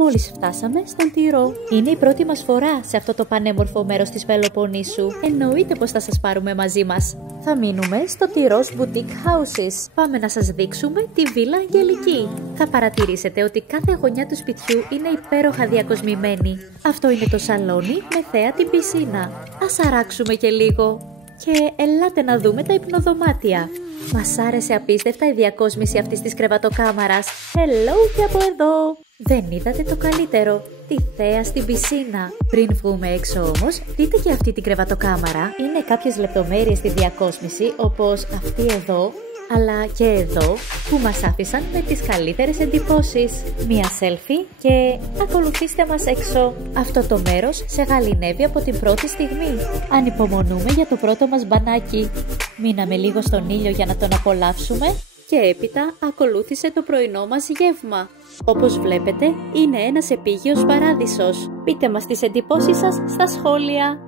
Μόλις φτάσαμε στον Τυρό. Είναι η πρώτη μας φορά σε αυτό το πανέμορφο μέρος της Πελοποννήσου. Εννοείται πως θα σας πάρουμε μαζί μας. Θα μείνουμε στο Τυρός Boutique Houses. Πάμε να σας δείξουμε τη Βίλα Αγγελική. Θα παρατηρήσετε ότι κάθε γωνιά του σπιτιού είναι υπέροχα διακοσμημένη. Αυτό είναι το σαλόνι με θέα την πισίνα. Ας αράξουμε και λίγο. Και ελάτε να δούμε τα υπνοδωμάτια. Μας άρεσε απίστευτα η διακόσμηση αυτής της κρεβατοκάμαρας. Hello και από εδώ! Δεν είδατε το καλύτερο, τη θέα στην πισίνα. Πριν βγούμε έξω όμως, δείτε και αυτή την κρεβατοκάμαρα. Είναι κάποιες λεπτομέρειες στη διακόσμηση, όπως αυτή εδώ, αλλά και εδώ, που μας άφησαν με τις καλύτερες εντυπώσεις. Μία selfie και ακολουθήστε μας έξω. Αυτό το μέρος σε γαληνεύει από την πρώτη στιγμή. Ανυπομονούμε για το πρώτο μας μπανάκι. Μείναμε λίγο στον ήλιο για να τον απολαύσουμε και έπειτα ακολούθησε το πρωινό μας γεύμα. Όπως βλέπετε, είναι ένας επίγειος παράδεισος. Πείτε μας τις εντυπώσεις σας στα σχόλια.